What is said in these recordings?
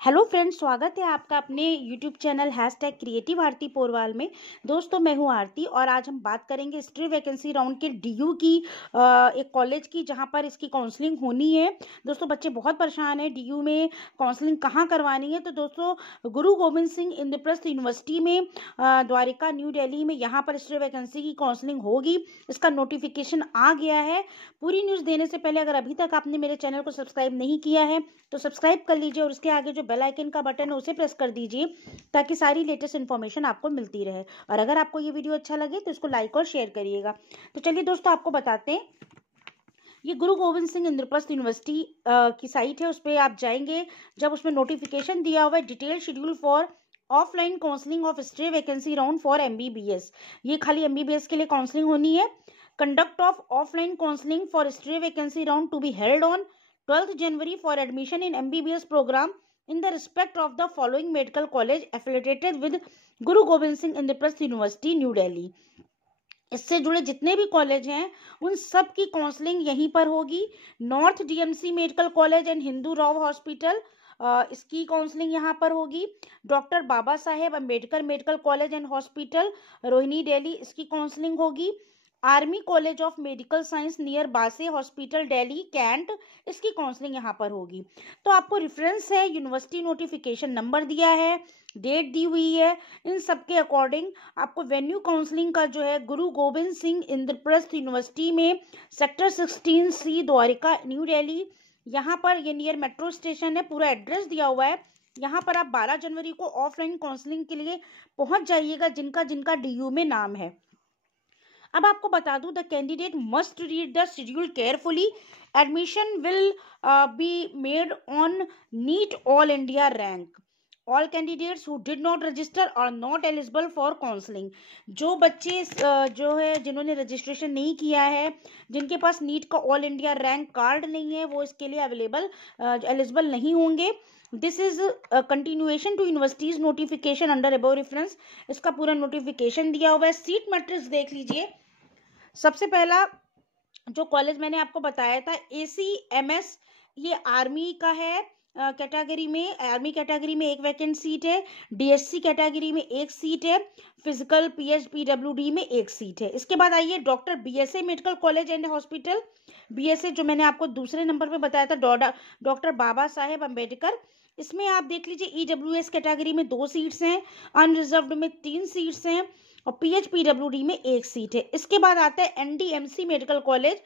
Hello friends, स्वागत है आपका अपने यूट्यूब चैनल #क्रिएटिव आरती पोरवाल में। दोस्तों, मैं हूं आरती और आज हम बात करेंगे स्ट्री वैकेंसी राउंड के डीयू की एक कॉलेज की, जहां पर इसकी काउंसलिंग होनी है। दोस्तों, बच्चे बहुत परेशान हैं डीयू में काउंसलिंग कहां करवानी है। तो दोस्तों, गुरु गोविंद सिंह इंद्रप्रस्थ यूनिवर्सिटी में द्वारिका न्यू दिल्ली में यहाँ पर स्ट्री वैकेंसी की काउंसलिंग होगी। इसका नोटिफिकेशन आ गया है। पूरी न्यूज़ देने से पहले अगर अभी तक आपने मेरे चैनल को सब्सक्राइब नहीं किया है तो सब्सक्राइब कर लीजिए और उसके आगे जो बेल आइकन का बटन है उसे प्रेस कर दीजिए, ताकि सारी लेटेस्ट इन्फॉर्मेशन आपको मिलती रहे। और अगर आपको ये वीडियो अच्छा लगे तो इसको लाइक और शेयर करिएगा। तो चलिए दोस्तों, आपको बताते हैं, ये गुरु गोविंद सिंह इंद्रप्रस्थ यूनिवर्सिटी की साइट है। उस पर आप जाएंगे, जब उसमें नोटिफिकेशन दिया हुआ है detail schedule for offline counselling of stray vacancy round for MBBS। ये खाली MBBS के लिए काउंसलिंग होनी है। Conduct of offline counselling for stray vacancy round to be held on 12th January for admission in MBBS program in the respect of the following medical college affiliated with Guru Gobind Singh Indraprasth University, New Delhi। इससे जुड़े जितने भी college हैं उन सब की counselling यहीं पर होगी। North DMC medical college and Hindu Rao hospital, इसकी काउंसलिंग यहाँ पर होगी। Doctor Baba Saheb Ambedkar medical college and hospital, Rohini Delhi, इसकी काउंसलिंग होगी। Army college of medical science near base hospital Delhi cantt, इसकी काउंसलिंग यहाँ पर होगी। तो आपको रेफरेंस है, यूनिवर्सिटी नोटिफिकेशन नंबर दिया है, डेट दी हुई है। इन सब के अकॉर्डिंग आपको वेन्यू काउंसलिंग का जो है गुरु गोविंद सिंह इंद्रप्रस्थ यूनिवर्सिटी में sector 16C Dwarka new Delhi, यहाँ पर ये नियर मेट्रो स्टेशन है। पूरा एड्रेस दिया हुआ है। यहाँ पर आप 12 जनवरी को ऑफलाइन काउंसलिंग के लिए पहुंच जाइएगा, जिनका जिनका DU में नाम है। अब आपको बता दूं, the candidate must read the schedule carefully. Admission will be made on NEET all India rank. All candidates who did not register are not eligible for counselling. जो बच्चे जो है जिन्होंने रजिस्ट्रेशन नहीं किया है, जिनके पास नीट का ऑल इंडिया रैंक कार्ड नहीं है, वो इसके लिए एलिजिबल नहीं होंगे। This is continuation to universities notification under above reference. इसका पूरा नोटिफिकेशन दिया हुआ है। सीट मैट्रिक्स देख लीजिए। सबसे पहला जो कॉलेज मैंने आपको बताया था ACMS, ये आर्मी का है। कैटेगरी में, आर्मी कैटेगरी में एक वैकेंट सीट है। DSC कैटेगरी में एक सीट है। फिजिकल PHPWD में एक सीट है। इसके बाद आइए doctor BSA medical college and hospital, BSA जो मैंने आपको दूसरे नंबर पे बताया था, डॉक्टर बाबा साहेब अम्बेडकर। इसमें आप देख लीजिए EWS कैटेगरी में 2 सीट्स हैं, अनरिजर्व्ड में 3 सीट्स हैं और PHPWD में एक सीट है। इसके बाद आता है NDMC medical college.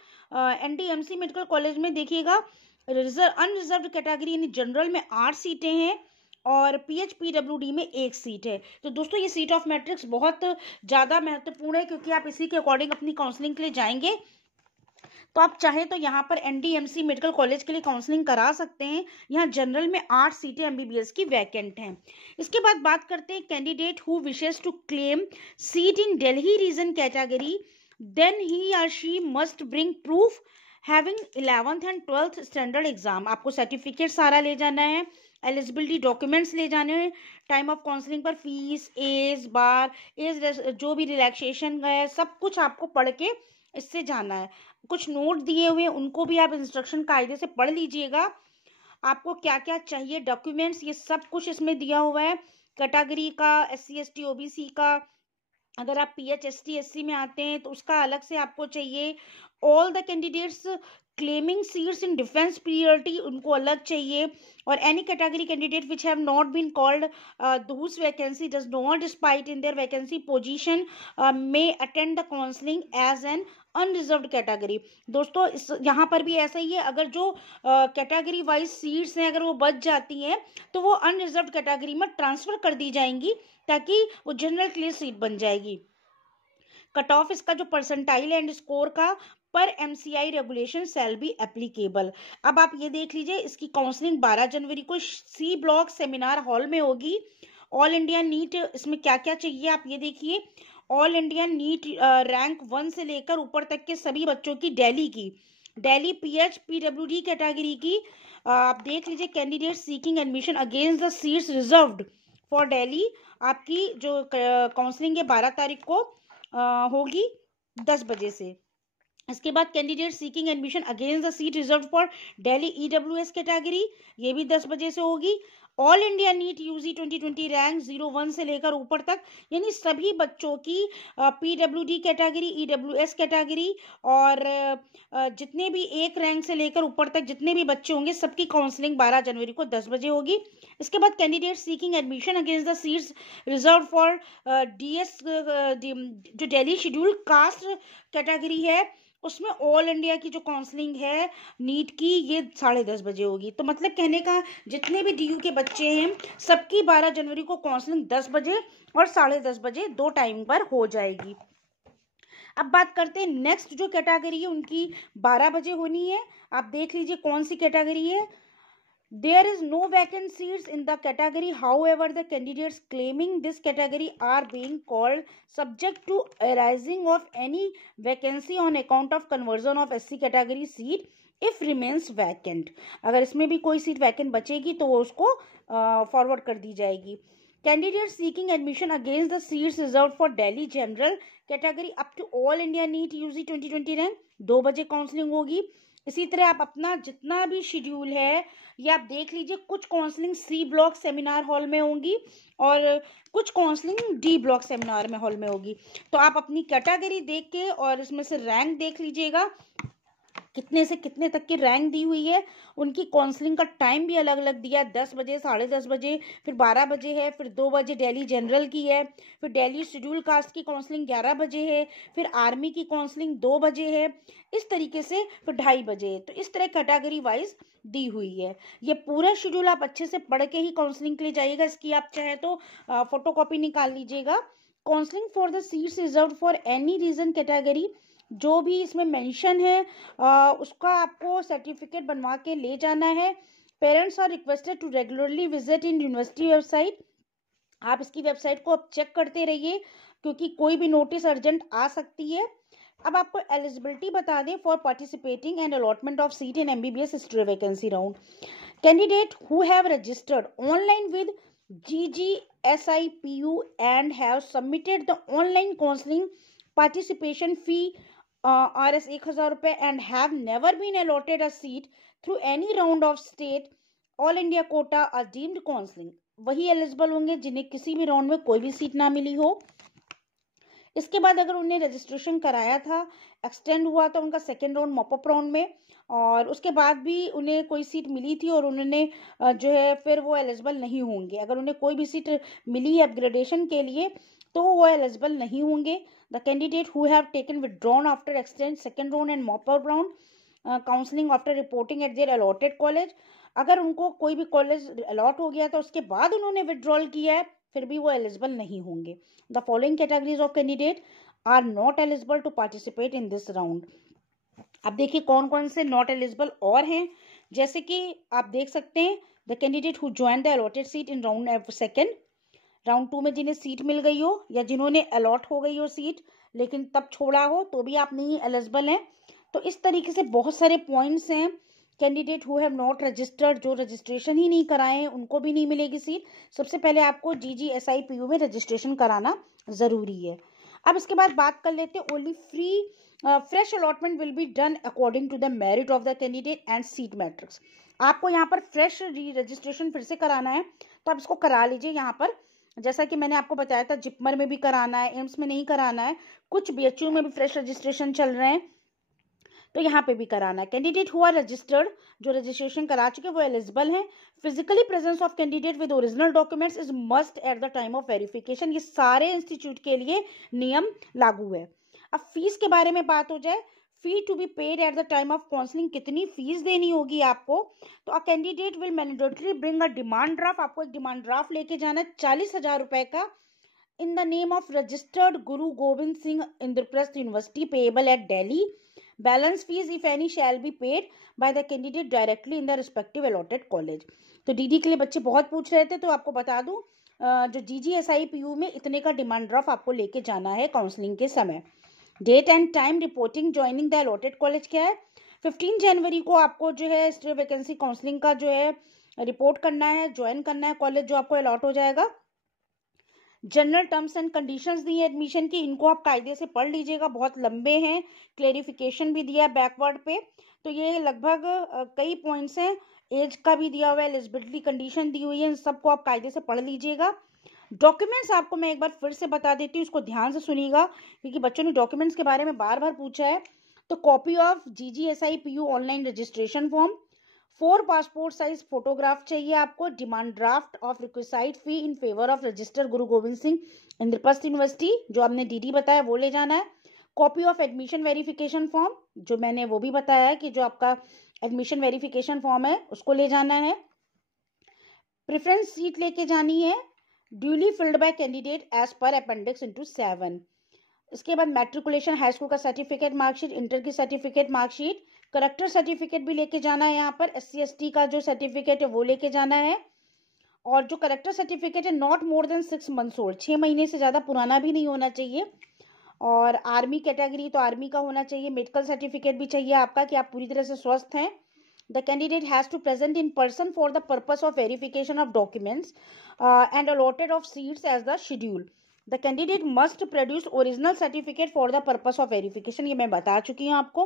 NDMC medical college में देखिएगा अनरिजर्व्ड कैटेगरी यानी जनरल में 8 सीटें हैं और PHPWD में एक सीट है। तो दोस्तों, ये सीट ऑफ मैट्रिक्स बहुत ज़्यादा महत्वपूर्ण है, क्योंकि आप इसी के अकॉर्डिंग अपनी काउंसलिंग के लिए जाएंगे। तो आप चाहें तो यहाँ पर NDMC मेडिकल कॉलेज के लिए काउंसलिंग करा सकते हैं। यहाँ जनरल में 8 सीटें MBBS की वैकेंट हैं। इसके बाद बात करते हैं candidate who wishes to claim seat in Delhi region category, then he or she must bring proof having 11th and 12th standard exam. आपको सर्टिफिकेट सारा ले जाना है, एलिजिबिलिटी डॉक्यूमेंट्स ले जाने हैं। टाइम ऑफ काउंसलिंग पर फीस, एज बार, एज जो भी रिलैक्सेशन है, सब कुछ आपको पढ़ के इससे जाना है। कुछ नोट दिए हुए हैं, उनको भी आप इंस्ट्रक्शन कायदे से पढ़ लीजिएगा। आपको क्या क्या चाहिए डॉक्यूमेंट्स, ये सब कुछ इसमें दिया हुआ है। कैटेगरी का, SC ST OBC का, अगर आप PH ST SC में आते हैं तो उसका अलग से आपको चाहिए। All the candidates claiming seats in defence priority, उनको अलग चाहिए। और any category candidate which have not been called whose vacancy does not despite in their vacancy position may attend the counseling as an unreserved category. दोस्तों, इस यहाँ पर भी ऐसा ही है, अगर जो कैटेगरी वाइज सीट्स हैं अगर वो बच जाती हैं तो वो अनरिजर्व्ड कैटेगरी में ट्रांसफर कर दी जाएंगी, ताकि वो जनरल के लिए सीट बन जाएगी। कट ऑफ इसका जो परसेंटाइल एंड स्कोर का पर MCI regulation shall be applicable. अब आप ये देख लीजिए, इसकी काउंसलिंग 12 जनवरी को C ब्लॉक सेमिनार हॉल में होगी। ऑल इंडिया नीट, इसमें क्या क्या चाहिए आप ये देखिए। ऑल इंडिया नीट रैंक 1 से लेकर ऊपर तक के सभी बच्चों की, दिल्ली PHPWD कैटेगरी की आप देख लीजिए। Candidate seeking admission against the seats reserved for Delhi, आपकी जो काउंसलिंग है 12 तारीख को होगी 10 बजे से। इसके बाद candidate seeking admission against the seat reserve for Delhi EWS category, ये भी 10 बजे से होगी। All India NEET UG 2020 rank 01 से लेकर ऊपर तक, यानी सभी बच्चों की PWD कैटेगरी, EWS कैटेगरी और जितने भी एक रैंक से लेकर ऊपर तक जितने भी बच्चे होंगे सबकी काउंसलिंग 12 जनवरी को 10 बजे होगी। इसके बाद candidate seeking admission against the seats reserve for DS जो दिल्ली शेड्यूल कास्ट कैटेगरी है उसमें ऑल इंडिया की जो काउंसलिंग है नीट की ये 10:30 बजे होगी। तो मतलब कहने का जितने भी DU के बच्चे हैं सबकी 12 जनवरी को काउंसलिंग 10 बजे और 10:30 बजे 2 टाइम पर हो जाएगी। अब बात करते हैं नेक्स्ट जो कैटेगरी है उनकी 12 बजे होनी है। आप देख लीजिए कौन सी कैटेगरी है। There is no vacant seats in the category. However, the candidates claiming this category are being called subject to arising of any vacancy on account of conversion of SC category seat if remains vacant. अगर इसमें भी कोई seat vacant बचेगी तो वो उसको forward कर दी जाएगी। Candidates seeking admission against the seats reserved for Delhi General category up to All India NEET UG 2020 rank 2 बजे काउंसलिंग होगी। इसी तरह आप अपना जितना भी शेड्यूल है ये आप देख लीजिए, कुछ counselling C block seminar hall में होंगी और कुछ काउंसलिंग D ब्लॉक सेमिनार में हॉल में होगी। तो आप अपनी कैटेगरी देख के और इसमें से रैंक देख लीजिएगा कितने से कितने तक की रैंक दी हुई है। उनकी काउंसलिंग का टाइम भी अलग अलग दिया है, 10 बजे, 10:30 बजे, फिर 12 बजे है, फिर 2 बजे दिल्ली जनरल की है, फिर दिल्ली शेड्यूल कास्ट की काउंसलिंग 11 बजे है, फिर आर्मी की काउंसलिंग 2 बजे है, इस तरीके से फिर 2:30 बजे है। तो इस तरह कैटेगरी वाइज दी हुई है। ये पूरा शेड्यूल आप अच्छे से पढ़ के ही काउंसलिंग के लिए जाइएगा। इसकी आप चाहे तो फोटोकॉपी निकाल लीजिएगा। Counselling for the seats reserve for any region category, जो भी इसमें मेंशन है उसका आपको सर्टिफिकेट बनवा के ले जाना है। Parents are requested to regularly visit in university website. आप इसकी वेबसाइट को अब चेक करते रहिए क्योंकि कोई भी नोटिस अर्जेंट आ सकती है। अब आपको एलिजिबिलिटी बता दें for participating and allotment of seat in MBBS history vacancy round. Candidate who have registered online with GGSIPU and have submitted the online counseling participation fee Rs 1,000 रुपए and have never been allotted a seat through any round of state all India quota are deemed counseling, वही eligible होंगे जिन्हें किसी भी round में कोई भी seat ना मिली हो। इसके बाद अगर उन्हें रजिस्ट्रेशन कराया था, एक्सटेंड हुआ था उनका सेकेंड राउंड मॉपअप राउंड में और उसके बाद भी उन्हें कोई सीट मिली थी और उन्होंने जो है फिर वो एलिजिबल नहीं होंगे। अगर उन्हें कोई भी सीट मिली है अपग्रेडेशन के लिए तो वो एलिजिबल नहीं होंगे। The candidate who have taken withdrawn after extend second round and mop up round counselling after reporting at there allotted college, अगर उनको कोई भी कॉलेज अलॉट हो गया था उसके बाद उन्होंने विथड्रॉल किया है फिर भी वो एलिजिबल नहीं होंगे। The following categories of candidate are not eligible to participate in this round. अब देखिए कौन कौन से नॉट एलिजिबल और हैं, जैसे कि आप देख सकते हैं the candidate who join the allotted seat in round second, round 2 में जिन्हें सीट मिल गई हो या जिन्होंने अलॉट हो गई हो सीट लेकिन तब छोड़ा हो तो भी आप नहीं एलिजिबल हैं। तो इस तरीके से बहुत सारे पॉइंट्स हैं। Candidate who have not registered, जो रजिस्ट्रेशन ही नहीं कराए हैं उनको भी नहीं मिलेगी सीट। सबसे पहले आपको GGSIPU में रजिस्ट्रेशन कराना जरूरी है। अब इसके बाद बात कर लेते हैं only fresh allotment will be done according to the merit of the candidate and seat matrix. आपको यहाँ पर फ्रेश रजिस्ट्रेशन फिर से कराना है तो आप इसको करा लीजिए। यहाँ पर जैसा कि मैंने आपको बताया था जिपमर में भी कराना है, एम्स में नहीं कराना है, कुछ BHU में भी फ्रेश रजिस्ट्रेशन चल रहे हैं तो यहाँ पे भी कराना है। कैंडिडेट हु आर रजिस्टर्ड, जो रजिस्ट्रेशन करा चुके वो एलिजिबल हैं। Physically presence of candidate with original documents is must eight the time of verification, ये सारे इंस्टीट्यूट के लिए नियम लागू है। अब फीस के बारे में बात हो जाए, fee to be paid at the time of counselling, कितनी फीस देनी होगी आपको। तो a candidate will mandatory bring a demand draft, आपको एक डिमांड ड्राफ्ट लेके जाना है 40,000 रुपए का, in the name of registered Guru Gobind Singh Indraprastha University payable at Delhi. Balance fees if any shall be paid by the candidate directly in the respective allotted college. तो DD के लिए बच्चे बहुत पूछ रहे थे तो आपको बता दूं जो GGSIPU में इतने का डिमांड ड्राफ्ट आपको लेके जाना है काउंसलिंग के समय। Date and time reporting joining the allotted college क्या है, 15 जनवरी को आपको जो है स्ट्रे वैकेंसी काउंसलिंग का जो है रिपोर्ट करना है, ज्वाइन करना है कॉलेज जो आपको अलॉट हो जाएगा। जनरल टर्म्स एंड कंडीशंस दी है एडमिशन की, इनको आप कायदे से पढ़ लीजिएगा, बहुत लंबे हैं, क्लेरिफिकेशन भी दिया है बैकवर्ड पे, तो ये लगभग कई पॉइंट्स हैं, एज का भी दिया हुआ है, एलिजिबिलिटी कंडीशन दी हुई है, इन सबको आप कायदे से पढ़ लीजिएगा। डॉक्यूमेंट्स आपको मैं एक बार फिर से बता देती हूँ, उसको ध्यान से सुनिएगा क्योंकि बच्चों ने डॉक्यूमेंट्स के बारे में बार बार पूछा है। तो copy of GGSIPU online registration form, 4 passport size photograph चाहिए आपको, demand draft of requisite fee in favour of register Guru Gobind Singh Indraprastha university, जो आपने DD बताया वो ले जाना है। Copy of admission verification form, जो मैंने वो भी बताया है कि जो आपका एडमिशन वेरिफिकेशन फॉर्म है उसको ले जाना है। प्रेफरेंस सीट लेके जानी है, duly filled by candidate as per appendix into 7। इसके बाद मैट्रिकुलेशन हाई स्कूल का सर्टिफिकेट मार्कशीट, इंटर की सर्टिफिकेट मार्कशीट, करेक्टर सर्टिफिकेट भी लेके जाना है, यहाँ पर SC ST का जो सर्टिफिकेट है वो लेके जाना है, और जो करेक्टर सर्टिफिकेट है not more than 6 months old, 6 महीने से ज़्यादा पुराना भी नहीं होना चाहिए, और आर्मी कैटेगरी तो आर्मी का होना चाहिए। मेडिकल सर्टिफिकेट भी चाहिए आपका कि आप पूरी तरह से स्वस्थ हैं। The candidate has to present in person for the purpose of verification of documents and allotted of seats as the schedule. The candidate must produce original certificate for the purpose of verification. ये मैं बता चुकी हूँ आपको।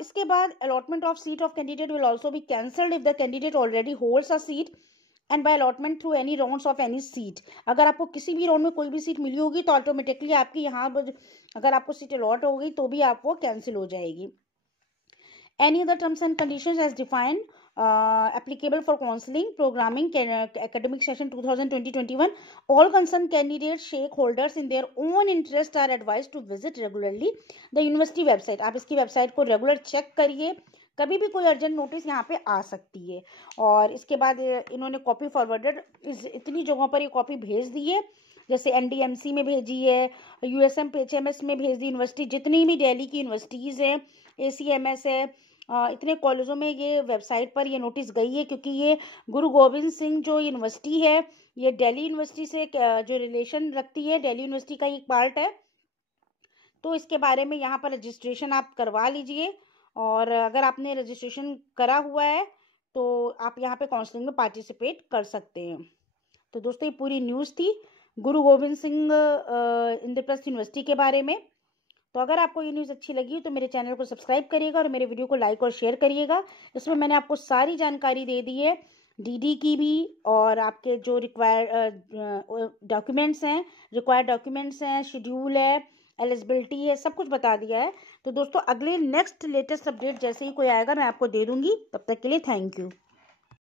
इसके बाद allotment of seat of candidate will also be cancelled if the candidate already holds a seat and by allotment through any rounds of any seat. अगर आपको किसी भी राउंड में कोई भी सीट मिली होगी तो ऑटोमेटिकली आपकी यहाँ पर अगर आपको सीट अलॉट हो गई तो भी आप वो कैंसिल हो जाएगी। Any other terms and conditions as defined applicable for counseling, programming, academic session 2020-21. All concerned candidates, stakeholders in their own interest are advised to visit regularly the university website. आप इसकी वेबसाइट को regular check करिए, कभी भी कोई urgent notice यहाँ पे आ सकती है। और इसके बाद इन्होंने कॉपी फॉरवर्डेड इतनी जगहों पर ये कॉपी भेज दी है, जैसे NDMC में भेजी है, USM PHMS में भेज दी, यूनिवर्सिटी जितनी भी दिल्ली की यूनिवर्सिटीज़ हैं, ACMS है, इतने कॉलेजों में ये वेबसाइट पर ये नोटिस गई है, क्योंकि ये गुरु गोविंद सिंह जो यूनिवर्सिटी है ये दिल्ली यूनिवर्सिटी से जो रिलेशन रखती है, दिल्ली यूनिवर्सिटी का एक पार्ट है, तो इसके बारे में यहाँ पर रजिस्ट्रेशन आप करवा लीजिए, और अगर आपने रजिस्ट्रेशन करा हुआ है तो आप यहाँ पे काउंसलिंग में पार्टिसिपेट कर सकते हैं। तो दोस्तों ये पूरी न्यूज़ थी गुरु गोविंद सिंह इंद्रप्रस्थ यूनिवर्सिटी के बारे में। तो अगर आपको ये न्यूज़ अच्छी लगी तो मेरे चैनल को सब्सक्राइब करिएगा और मेरे वीडियो को लाइक और शेयर करिएगा। इसमें मैंने आपको सारी जानकारी दे दी है, DD की भी, और आपके जो डॉक्यूमेंट्स हैं, शेड्यूल है, एलिजिबिलिटी है, सब कुछ बता दिया है। तो दोस्तों अगले नेक्स्ट लेटेस्ट अपडेट जैसे ही कोई आएगा मैं आपको दे दूंगी। तब तक के लिए थैंक यू।